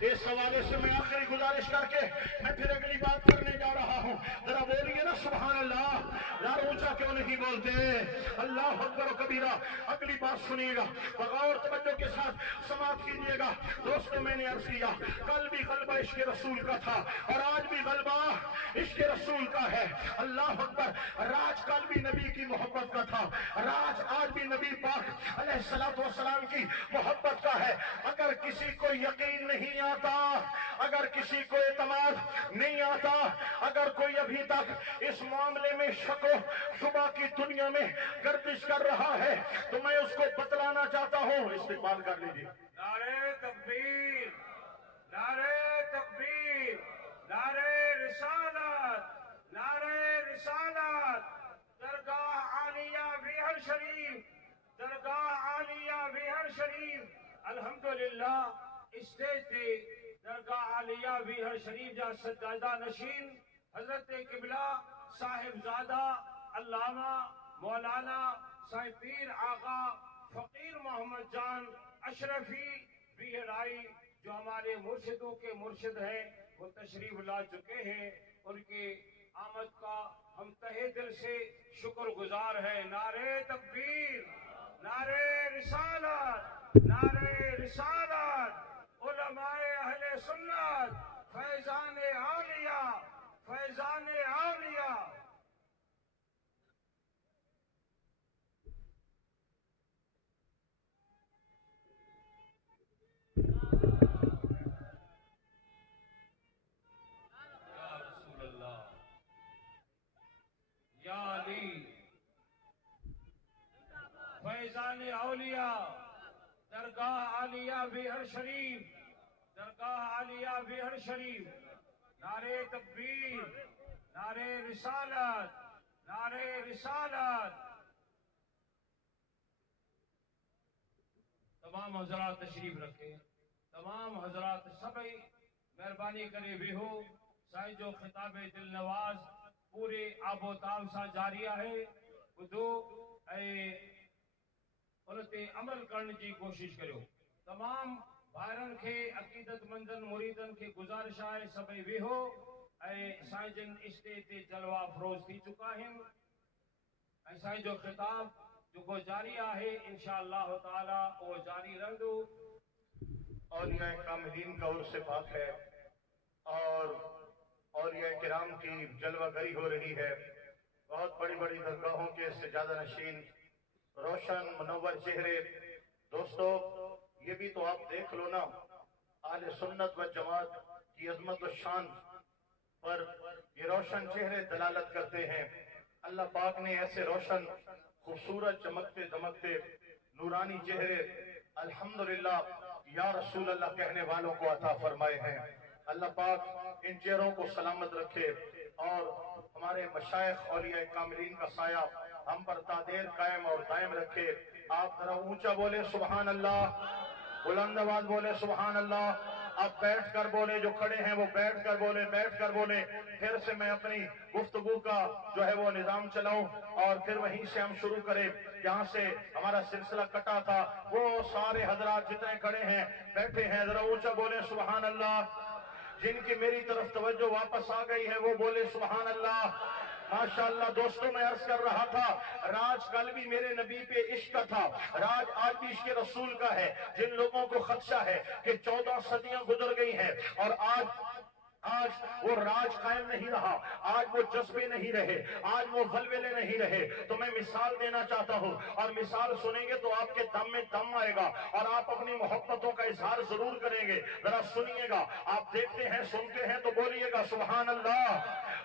इस हवाले से मैं आखिरी गुजारिश करके मैं फिर अगली बात करने जा रहा हूँ। जरा बोलिए ना सुभान अल्लाह। यार ऊंचा क्यों नहीं बोलते? अल्लाह अकबर कबीरा। अगली बात सुनिएगा, बगौर तवज्जो के साथ समाप्त कीजिएगा। दोस्तों, मैंने अर्ज किया कल भी गलबा इश्क रसूल का था और आज भी गलबा इश्क रसूल का है। अल्लाह अकबर। राज कल भी नबी की मोहब्बत का था, राज आज भी नबी पाक अलैहिस्सलातु वस्सलाम की मोहब्बत का है। अगर किसी को यकीन नहीं आता, अगर किसी को एतमाद नहीं आता, अगर कोई अभी तक इस मामले में शको शुबा की दुनिया में गर्दिश कर रहा है तो मैं उसको बतलाना चाहता हूँ। इस्तेमाल कर लीजिए। नारे तकबीर, नारे तकबीर, नारे रिसालत, नारे रिसालत। दरगाह आलिया विहर शरीफ, दरगाह आलिया विहर शरीफ। अल्हम्दुलिल्लाह स्टेज पे दरगाह आलिया विहर शरीफ जा सज्जादा नशीन हजरत किबला साहिबजादा अल्लामा मौलाना साहिब पीर आगा फकीर मोहम्मद जान अशरफी विहराई, जो हमारे मुर्शिदों के मुर्शिद हैं, वो तशरीफ ला चुके हैं। उनकी आमद का हम तहे दिल से शुक्रगुजार हैं। नारे तकबीर, नारे रिसालत, नारे रिसालत। उलमाए अहले सुन्नत, फैजान आलिया, फैजान आलिया। या अली, फैजान औलिया, दरगाह आलिया विहर शरीफ, दरगाह आलिया विहर शरीफ। नारे तकबीर, नारे रिसालत, नारे रिसालत। तमाम हजरात तशरीफ रखे, तमाम हजरात सभी मेहरबानी करे भी हो। साईं जो खिताब दिल नवाज पूरे आबोताब सा जारिया है, ॿुधो ऐं उन ते अमल करण जी कोशिश करियो। तमाम भाइरनि खे, अक़ीदतमंदनि मुरीदनि खे गुज़ारिश आहे सभई वेहो ऐं साईं जिन स्टेज ते जलवा अफ़रोज़ थी चुका आहिनि ऐं साईं जो ख़िताब जेको जारी आहे इंशाअल्लाह ताला उहो जारी रहंदो। औलिया कामिलीन का उर्स पाक है और औलिया किराम की जलवागरी हो रही है। बहुत बड़ी बड़ी दरगाहों के सज्जादा नशीन, रोशन मुनव्वर चेहरे। दोस्तों, ये भी तो आप देख लो ना, आले सुन्नत व जमात की अजमत व शान पर ये रोशन चेहरे दलालत करते हैं। अल्लाह पाक ने ऐसे रोशन खूबसूरत चमकते दमकते नूरानी चेहरे अल्हम्दुलिल्लाह या रसूल अल्लाह कहने वालों को अता फरमाए हैं। अल्लाह पाक इन चेहरों को सलामत रखे और हमारे मशाइख औलिया कामिलीन का साया हम पर तादेर कायम और दायम रखे। आप जरा ऊंचा बोले सुभान अल्लाह, बुलंद आवाज बोले सुभान अल्लाह। आप बैठ कर बोले, जो खड़े हैं वो बैठ कर बोले, बैठ कर बोले। फिर से मैं अपनी गुफ्तगू का जो है वो निजाम चलाऊं और फिर वहीं से हम शुरू करें जहां से हमारा सिलसिला कटा था। वो सारे हजरात जितने खड़े हैं बैठे हैं, जरा ऊंचा बोले सुभान अल्लाह। जिनकी मेरी तरफ तवज्जो वापस आ गई है वो बोले सुभान अल्लाह। माशाअल्लाह। दोस्तों, मैं अर्ज कर रहा था, राज कल भी मेरे नबी पे इश्क का था, राज आज भी इश्क रसूल का है। जिन लोगों को खदशा है कि 14 सदियां गुजर गई हैं और आज वो राज कायम नहीं रहा, आज वो जज्बे नहीं रहे, आज वो गलबेले नहीं रहे, तो मैं मिसाल देना चाहता हूँ और मिसाल सुनेंगे तो आपके दम में दम आएगा और आप अपनी मोहब्बतों का इजहार जरूर करेंगे। जरा सुनिएगा, आप देखते हैं सुनते हैं तो बोलिएगा सुभान अल्लाह।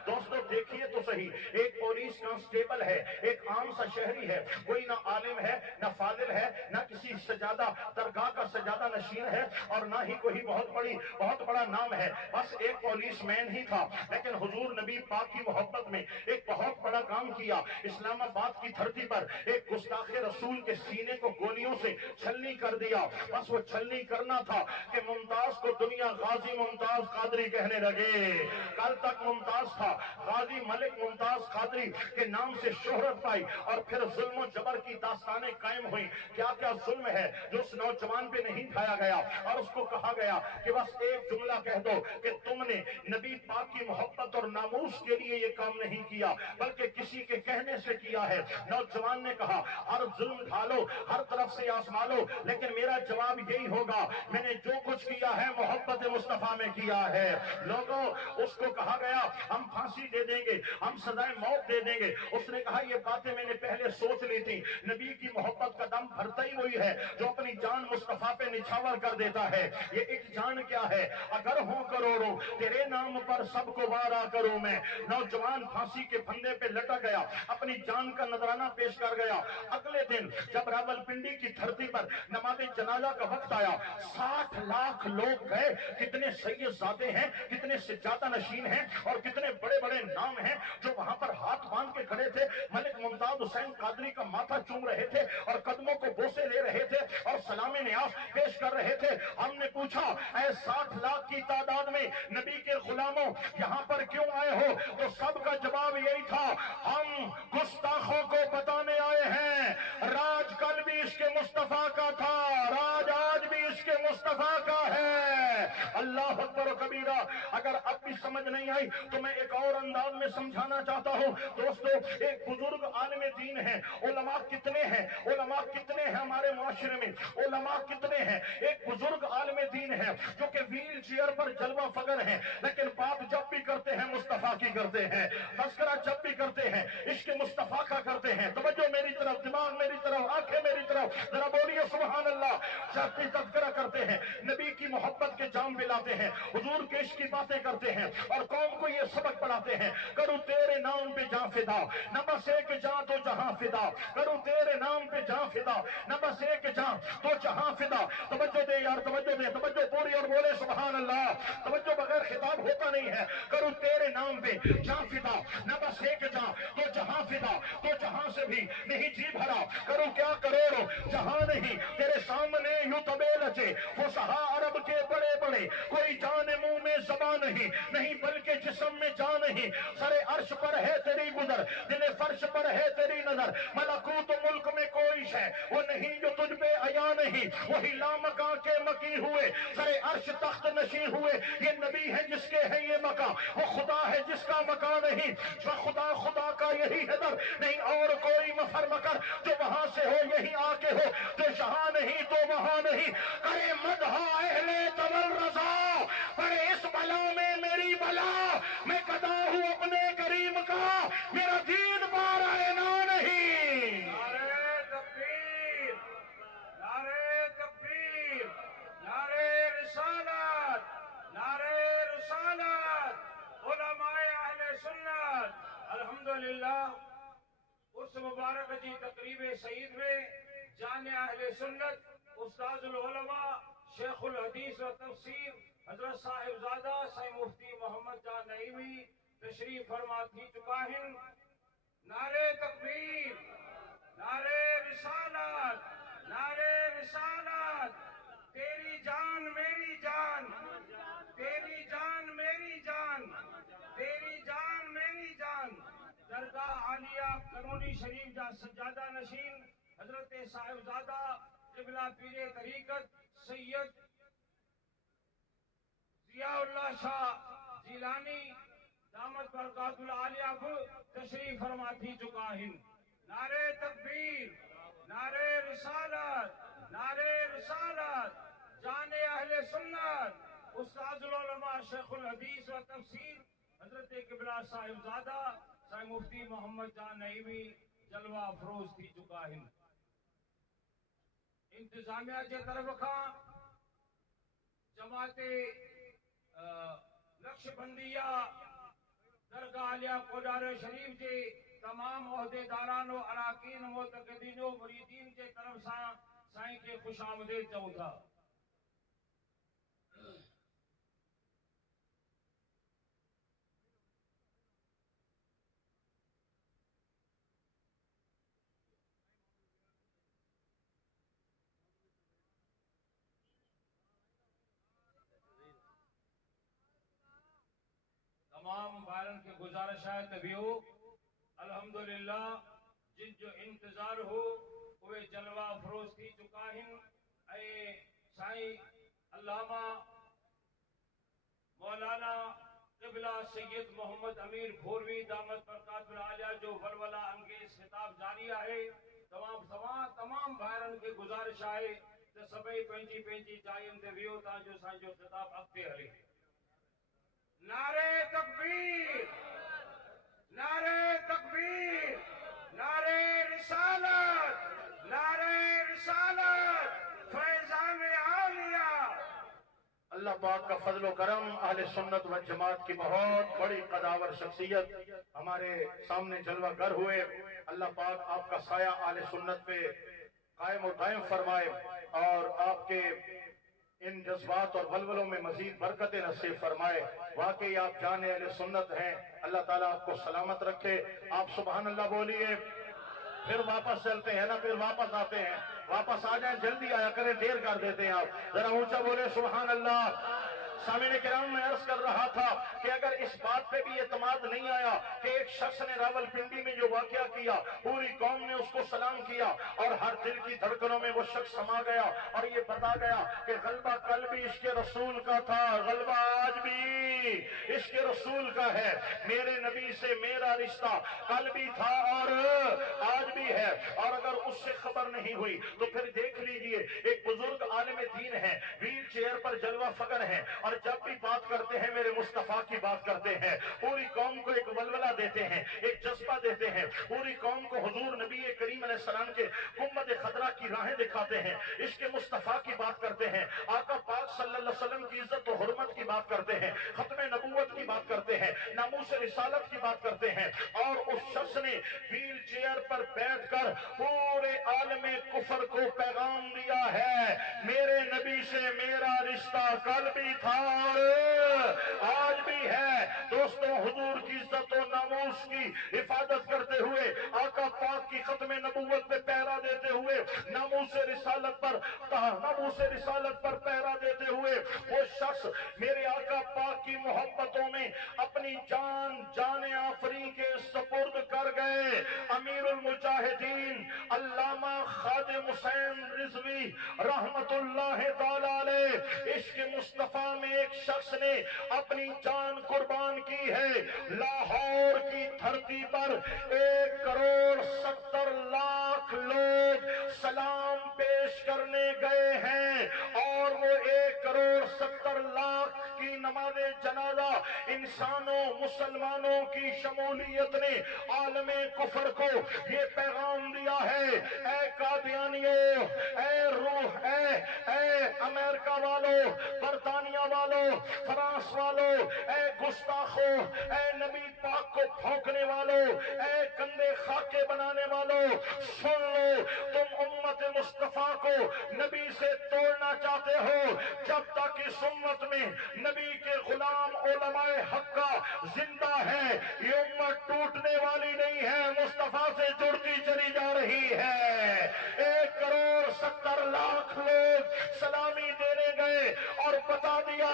दोस्तों, देखिए तो सही, एक पुलिस कांस्टेबल है, एक आम सा शहरी है, कोई ना आलिम है, ना फाजिल है, ना किसी सजादा दरगाह का सजादा नशीन है और ना ही कोई बहुत बड़ा नाम है, बस एक पुलिस मैन ही था। लेकिन हुजूर नबी पाक की मोहब्बत में एक बहुत बड़ा काम किया। इस्लामाबाद की धरती पर एक गुस्ताखे रसूल के सीने को गोलियों से छलनी कर दिया। बस वो छलनी करना था कि मुमताज को दुनिया गाजी मुमताज कादरी कहने लगे। कल तक मुमताज था, गाजी मलिक मुमताज कादरी के नाम से शोहरत पाई और फिर जुल्म और जबर की दास्तानें कायम हुई। क्या क्या जुल्म है जो उस नौजवान पे नहीं ढाया गया और उसको कहा गया कि बस एक जुमला कह दो कि तुमने नबी पाक की मोहब्बत और नामूस के लिए ये काम नहीं किया बल्कि किसी के कहने से किया है। नौजवान ने कहा हर जुल्म ढालो, हर तरफ से आजमा लो, लेकिन मेरा जवाब यही होगा मैंने जो कुछ किया है मोहब्बत मुस्तफा में किया है। लोगों, उसको कहा गया हम फांसी दे देंगे, हम सजाए मौत दे देंगे। उसने कहा ये बातें मैंने पहले सोच ली थी। नबी की मोहब्बत का दम भरता ही वही है जो अपनी जान मुस्तफा पे निछावर कर देता है। ये एक जान क्या है, अगर हो करोड़ों तेरे नाम पर सबको वारा करूं मैं। नौजवान फांसी के फंदे पे लटक गया, अपनी जान का नजराना पेश कर गया। अगले दिन जब रावलपिंडी की धरती पर नमाज़े जनाजा का वक्त आया, 60 लाख लोग गए। कितने सैयदजादे हैं, कितने सिज्जादा नशीन हैं और कितने बड़े बड़े नाम हैं जो वहां पर हाथ बांध के खड़े थे। मलिक मुमताज हुसैन कादरी का माथा चूम रहे थे और कदमों को बोसे ले रहे थे और सलाम न्याज पेश कर रहे थे। हमने पूछा ऐ 60 लाख की तादाद में नबी के गुलामों यहाँ पर क्यों आए हो? तो सबका जवाब यही था, हम गुस्ताखों को बताने आए हैं राज कल भी इसके मुस्तफा का था, राज आज भी इसके मुस्तफा का है। अल्लाह अकबर कबीरा। अगर अब भी समझ नहीं आई तो मैं एक और अंदाज में समझाना चाहता हूँ। दोस्तों, एक बुजुर्ग आलिम दीन है। उलमा कितने हैं, उलमा कितने हैं हमारे मुआशरे में, उलमा कितने हैं। एक बुजुर्ग आलिम दीन है जो कि व्हील चेयर पर जलवा फगर है, लेकिन बात जब भी करते हैं मुस्तफा की करते हैं, तस्करा जब भी करते हैं इश्क मुस्तफा का करते हैं। तवज्जो मेरी तरफ, दिमाग मेरी तरफ, आंखें मेरी तरफ, जरा बोलिए सुभान अल्लाह। जब भी तस्करा करते हैं नबी की मोहब्बत के जाम पिलाते हैं, हुजूर के इश्क की बातें करते हैं और कौम को ये सबक पढ़ाते हैं, करूं तेरे नाम पे जान फिदा, न बस एक जान तो जहां फिदा, करूं तेरे नाम पे जान फिदा, न बस एक जान तो जहां फिदा। तवज्जो दे यार, तवज्जो दे, तवज्जो पूरी और बोले सुभान अल्लाह। तवज्जो बगैर खिताब होता नहीं है। करूं तेरे नाम पे जान फिदा, न बस एक जान तो जहां फिदा, तो जहां से भी नहीं जी भरा, करूं क्या करोड़ों जहां नहीं तेरे सामने यूं तबे लचे वो सहा अरब के बड़े बड़े, कोई जान मुंह में ज़बान नहीं, नहीं बल्कि जिस्म में जान नहीं। सरे अर्श पर है तेरी गुजर, दिले फर्श पर है तेरी नजर, मलकूत मुल्क में कोई है वो नहीं जो तुझ पे अया नहीं, वही लामका के मकी हुए सरे अर्श तख्त नशी हुए। ये नबी है जिसके है ये मका, वो खुदा है जिसका मका नहीं, जो खुदा खुदा का यही है दर, नहीं और कोई मफर मकर, जो वहां से हो यही आके हो, जो जहां नहीं तो वहां नहीं। करे मदहा अहले तवल रजा, पर इस बला में मेरी बला, मैं कदा हूं अपने करीम का, मेरा दीन पारा है ना नहीं। नारे तकबीर, नारे तकबीर, नारे रिसालत, नारे रिसालत। उलमाए अहले सुन्नत अल्हम्दुलिल्लाह। उस मुबारक जी तकरीब सईद में जाने अहले सुन्नत उस्ताजुल उलमा शेखुल हदीस व तफसीर हजरत साहिबजादा सही मुफ्ती मोहम्मद जान नईमी तशरीफ फरमा थी चुका है। नारे तकबीर, नारे रिसालत, नारे रिसालत। तेरी जान मेरी जान, तेरी जान मेरी जान, तेरी जान मेरी जान। दरगाह आलिया कनूनी शरीफ जा सज्जादा नशीन हजरत साहिबजादा क़िबला पीरे तरीकत सैयद जियाउल्लाह शाह जिलानी दामत बरकातुल आलिया तशरीफ फरमा थी चुका है। नारे तकबीर, नारे रिसालत, नारे रिसालत। जाने अहले सुन्नत उस्ताजुल उलमा शेखुल हदीस व तफसीर हजरत क़िबला साहिबजादा साहिब मुफ्ती मोहम्मद जान नईमी जलवा अफरोज थी चुका है। इंतजामिया के तरफ का जमाते नक्शबंदिया दरगाह आलिया कोडार शरीफ के तमाम ओहदेदारान और अराकीन मोतकदीन और मुरीदीन के तरफ सा साईं के खुश आमदेद चऊं था। तमाम भाइयों के गुजारिश है तबियो अल्हम्दुलिल्लाह जिन जो इंतजार हो उहे जलवा अफरोज थी चुका हिन ऐं साईं अल्लामा मौलाना क़िबला सैयद मोहम्मद अमीर भोरवी दामद बरकातुल आलिया जो वलवला अंगेज खिताब जारी है तमाम भाइयों के गुजारिश है तो सभई पंहिंजी पंहिंजी जायुनि ते वियो ताजो साईं जो खिताब अॻिते हले। नारे तकबीर, नारे तकबीर, नारे रिसालत, नारे रिसालत, फैज़ान आलिया। अल्लाह पाक का फजल करम, अहले सुन्नत व जमात की बहुत बड़ी कदावर शख्सियत हमारे सामने जलवा गर हुए। अल्लाह पाक आपका साया अहले सुन्नत पे कायम और दायम फरमाए और आपके इन जज्बात और वलवलों में मजीद बरकतें नसीब फरमाए। वाकई आप जाने अहले सुन्नत हैं, अल्लाह ताला आपको सलामत रखे। आप सुभान अल्लाह बोलिए। फिर वापस चलते हैं ना, फिर वापस आते हैं, वापस आ जाएं, जल्दी आया करें, देर कर देते हैं आप। जरा ऊंचा बोले सुभान अल्लाह। सामने किराम में अर्ज कर रहा था कि अगर इस बात पे भी एतमाद नहीं आया कि एक शख्स ने रावलपिंडी में जो वाकया किया पूरी कौम ने उसको सलाम किया और हर दिल की धड़कनों में वो शख्स समा गया और ये बता गया कि गलबा कल भी इश्क रसूल का था, गलबा आज भी इश्क रसूल का है, मेरे नबी से मेरा रिश्ता कल भी था और आज भी है। और अगर उससे खबर नहीं हुई तो फिर देख लीजिए, एक बुजुर्ग आलिम दीन है, व्हील चेयर पर जलवा फकर है और जब भी बात करते हैं मेरे मुस्तफा की बात करते हैं, पूरी कौम को एक वलवला देते हैं, एक जज्बा देते हैं, पूरी कौम को हुजूर नबी करीम अलैहिस्सलाम के गुंबद खतरा की राहें दिखाते हैं, इसके मुस्तफा की बात करते हैं, आका पाक सल्लल्लाहु अलैहि वसल्लम की इज्जत और हुर्मत की बात करते हैं, खत्म नबूवत की बात करते हैं, नामूस रिसालत की बात करते हैं। और उस शख्स ने व्हील चेयर पर बैठकर पूरे आलमे कुफर को पैगाम दिया है, मेरे नबी से मेरा रिश्ता कल भी था आज भी है। दोस्तों, हुजूर की इज्जत और नामूस की हिफाजत करते हुए, आका पाक की खत्म नबूवत पे पहरा देते हुए, नामूस रिसालत पर पहरा देते हुए वो शख्स मेरे आका पाक की मोहब्बतों में अपनी जान आफरी के सपुर्द कर गए। अमीरुल मुजाहिदीन अल्लामा खादिम हुसैन रिजवी रहमतुल्लाह ताला अलैह, इश्क मुस्तफा में एक शख्स ने अपनी जान कुर्बान की है। लाहौर की धरती पर 1,70,00,000 लोग सलाम पेश करने गए हैं और वो 1,70,00,000 की नमाज़े जनाजा इंसानों मुसलमानों की शमूलियत ने आलमे कुफर को ये पैगाम दिया है, ऐ कादियानियों, ऐ रूह, ऐ अमेरिका वालों, बरतानिया वालों, फ्रांस वालों, ऐ गुस्ताखों, ऐ नबी पाक को भौंकने वालों, ऐ कंधे खाके बनाने वालों, सुन लो, तुम उम्मत मुस्तफा को नबी से तोड़ना चाहते हो, जब तक इस उम्मत में नबी के गुलाम उलमाए हक का जिंदा है ये उम्मत टूटने वाली नहीं है, मुस्तफा से जुड़ती चली जा रही है। 1,70,00,000 लोग सलामी देने गए और बता दिया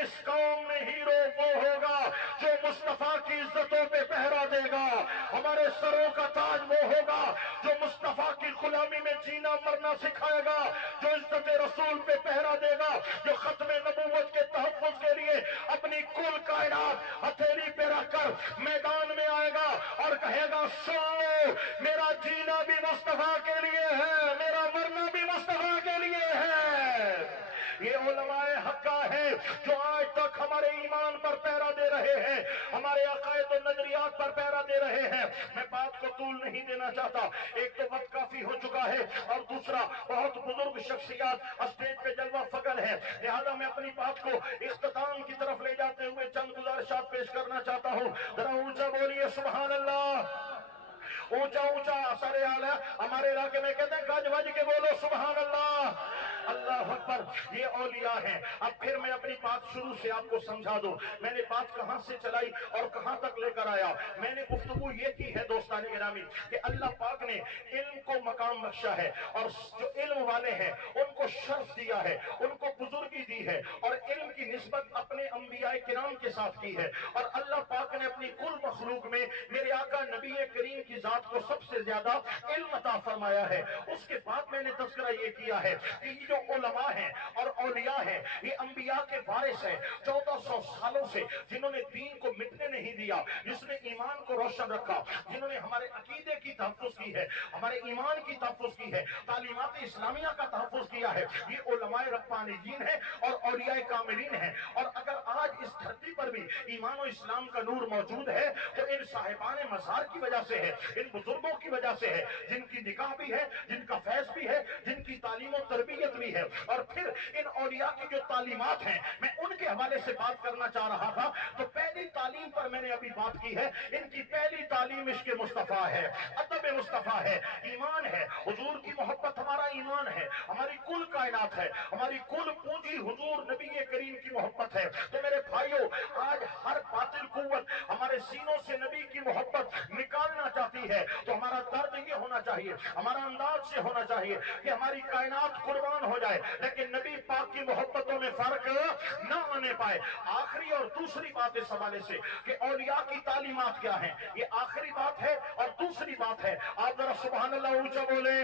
इस कौम में हीरो वो होगा जो मुस्तफा की इज्जतों पे पहरा देगा, हमारे सरों का ताज वो होगा जो मुस्तफा की गुलामी में जीना मरना सिखाएगा, जो इज्जत रसूल पे पहरा देगा, जो खत्मे नबूवत के तहफ़्फ़ुज़ के लिए अपनी कुल कायनात हथेली पे रखकर मैदान में आएगा और कहेगा सुन लो, मेरा जीना भी मुस्तफा के लिए है, मेरा मरना भी मुस्तफा के लिए है। ये उलमाए हक्का है जो आज तक हमारे ईमान पर पहरा दे रहे हैं, हमारे अकायद और नजरियात पर पहरा दे रहे हैं। मैं बात को तूल नहीं देना चाहता, एक तो वक्त काफी हो चुका है और दूसरा बहुत बुजुर्ग शख्सियत स्टेज पे जलवा फकर है, लिहाजा मैं अपनी बात को इख्तिताम की तरफ ले जाते हुए चंद गुजारिशात पेश करना चाहता हूँ। जरा ऊंचा बोलिए सुभान अल्लाह। ऊंचा ऊंचा असर आला हमारे इलाके में कहते हैं गज वज के बोलो सुभान अल्लाह। अल्लाह अकबर, ये औलिया हैं। अब फिर मैं अपनी बात शुरू से आपको समझा दूं, मैंने बात कहां से चलाई और कहां तक लेकर आया। मैंने गुफ्तगू ये की है दोस्तान गिरामी कि अल्लाह पाक ने इल्म को मकाम बख्शा है और जो इल्म वाले हैं उनको शर्फ दिया है, उनको बुजुर्गी दी है और इल्म की निस्बत अपने अंबियाए किराम के साथ की है। और अल्लाह पाक ने अपनी कुल मखलूक में मेरे आका नबी करीम की जात को सबसे ज्यादा इल्म अता फरमाया है। उसके बाद मैंने तज़किरा ये किया है कि ये जो उलमा हैं और औलिया हैं, ये अंबिया के वारिस हैं 1400 सालों से, जिन्होंने दीन को मिटने नहीं दिया, जिसने ईमान को रोशन रखा, जिन्होंने हमारे अकीदे की तहफ़्फ़ुज़ की है, हमारे ईमान की तहफ़्फ़ुज़ की है, तालीमात इस्लामिया का तहफ़्फ़ुज़ किया है। ये उलमाए रब्बानीयीन है और औलियाए कामिलीन है। और अगर आज इस धरती पर भी ईमान और इस्लाम का नूर मौजूद है तो इन साहिबान मज़ार की वजह से है, इन बुजुर्गों की वजह से है, जिनकी निकाह भी है, जिनका फैज़ भी है, जिनकी तालीम और तरबियत भी है। और फिर इन औलिया की जो तालीमात हैं, मैं उनके हवाले से बात करना चाह रहा था। तो पहली तालीम पर मैंने अभी बात की है। इनकी पहली तालीम इश्क़ मुस्तफ़ा है, अदब मुस्तफ़ा है, ईमान है, हुजूर की मोहब्बत हमारा ईमान है, हमारी कुल कायनात है, हमारी कुल पूंजी हुजूर नबी करीम की मोहब्बत है। तो मेरे भाइयों, आज हर बातिल कुव्वत हमारे सीनों से नबी की मोहब्बत निकालना चाहती है, तो हमारा दर्द ये होना चाहिए, हमारा अंदाज से होना चाहिए कि हमारी कायनात कुर्बान हो जाए लेकिन नबी पाक की मोहब्बतों में फर्क न आने पाए। आखिरी और दूसरी बात इस हवाले से कि औलिया की तालीमात क्या है, ये आखिरी बात है। और दूसरी बात है, आप जरा सुभान अल्लाह ऊंचा बोले,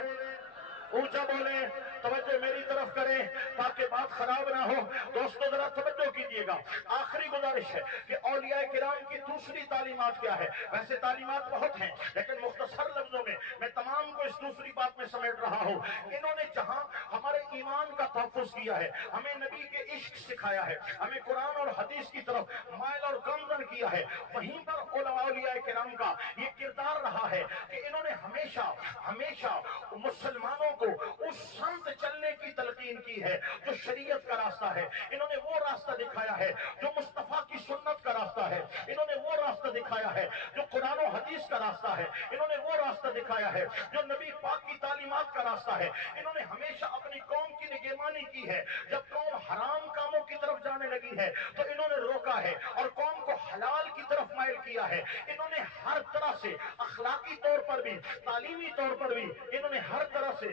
ऊंचा बोले, तवज्जो मेरी तरफ करें ताकि बात खराब ना हो। दोस्तों जरा तवज्जो कीजिएगा। आखिरी गुजारिश है कि औलिया किराम की दूसरी तालीमात क्या है। वैसे तालीमात बहुत हैं लेकिन मुख्तसर लफ्जों में मैं तमाम को इस दूसरी बात में समेट रहा हूँ। इन्होंने जहां हमारे ईमान का तहफ़्फ़ुज़ किया है, हमें नबी के इश्क सिखाया है, हमें कुरान और हदीस की तरफ माइल और गमजन किया है, वहीं पर औलिया किराम का ये किरदार रहा है कि इन्होंने हमेशा हमेशा मुसलमानों को उस संत चलने की तलकीन की है जो शरीयत का रास्ता है। इन्होंने वो रास्ता दिखाया है जो मुस्तफा की सुन्नत का रास्ता है। इन्होंने वो रास्ता दिखाया है जो कुरान और हदीस का रास्ता है। इन्होंने वो रास्ता दिखाया है जो नबी पाक की तालीमात का रास्ता है। इन्होंने हमेशा अपनी कौम की निगरानी की है। जब कौम हराम कामों की तरफ जाने लगी है तो इन्होंने रोका है और कौम को हलाल की तरफ माइल किया है। इन्होंने हर तरह से अखलाकी तौर पर भी, तालीमी तौर पर भी, इन्होंने हर तरह से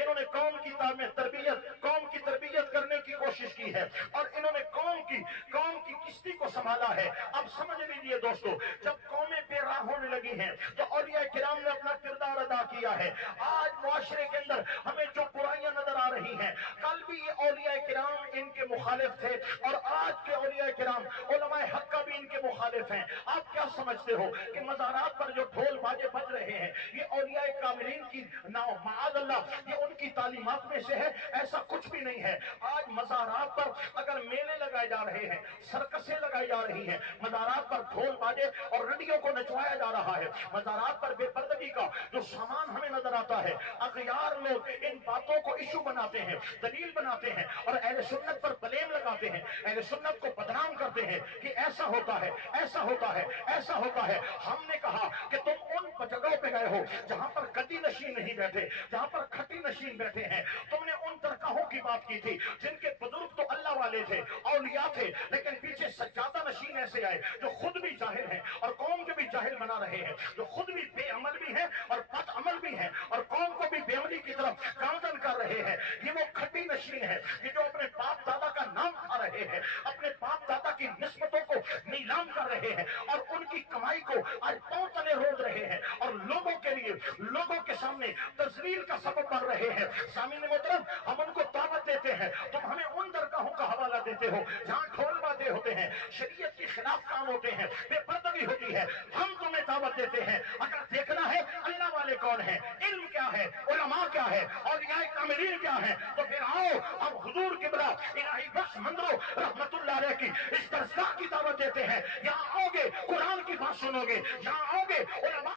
इन्होंने कौम की तरबियत करने की कोशिश की है और इन्होंने कौम की किस्ती को संभाला है। अब समझ लीजिए दोस्तों, जब कौमें बेराह होने लगी हैं तो औलिया किराम ने अपना किरदार अदा किया है। आज मुआशरे के अंदर हमें जो बुराइयां नजर आ रही हैं, कल भी ये औलिया किराम इनके मुखालिफ थे और आज के औलिया किराम उलमाए हक का भी इनके मुखालिफ हैं। आप क्या समझते हो कि मज़ारात पर जो ढोल बाजे बज रहे हैं ये औलिया कामिलीन की माअज़ल्लाह ये उनकी तालीमात में से है? ऐसा कुछ भी नहीं है। आज मज़ारात पर अगर मेले लगाए जा रहे हैं, सर्कसें लगाई जा रही हैं, मज़ारात पर ढोल बाजे और रंडियों को नचवाया जा रहा है, मज़ारात पर बेपर्दगी का जो सामान हमें नजर आता है, अग़यार लोग इन बातों को इशू बनाते हैं, दलील बनाते हैं और अहले सुन्नत पर ब्लेम लगाते हैं, अहले सुन्नत को बदनाम करते हैं कि ऐसा होता है, ऐसा होता है, ऐसा होता है। हमने कहा कि तुम उन जगहों पे गए हो जहां पर गद्दी नशीन नहीं बैठे, जहां पर खट्टी नशीन बैठे हैं। तुमने उन दरगाहों की बात की थी जिनके बुजुर्ग तो अल्लाह वाले थे, औलिया थे, लेकिन पीछे सज्जादा नशीन ऐसे आए जो खुद भी जाहिल हैं और कौम को भी जाहिल बना रहे हैं, जो खुद भी बेअमल भी हैं और बदअमल भी हैं और कौम को भी बेअमली की तरफ गामजन कर रहे हैं। ये वो खट्टी नशीन है कि जो अपने बाप दादा का नाम खा रहे हैं, अपने बाप दादा की निस्बतों को नीलाम कर रहे हैं और उनकी कमाई को आज पांव तले रोक रहे हैं और लोगों के लिए, लोगों के सामने तजलील का सबब बन रहे हैं। सामीन मोहतरम, हम उनको दावत देते हैं, तुम हमें उन दरगाहों का हवाला देते हो जहां ढोल बातें होते हैं, शरीयत के खिलाफ काम होते हैं, बेपर्दगी होती है। हम तुम्हें दावत देते हैं, अगर देखना है अल्लाह वाले कौन है, इल्म क्या है, उलमा क्या है, औलिया कामिलीन क्या है, तो फिर आओ हम हुजूर किबला इलाही बख्श मंदरो रहमतुल्लाह अलैह की इस दरगाह की दावत देते हैं। यहाँ आओगे कुरान की बात सुनोगे, यहाँ आओगे उलमा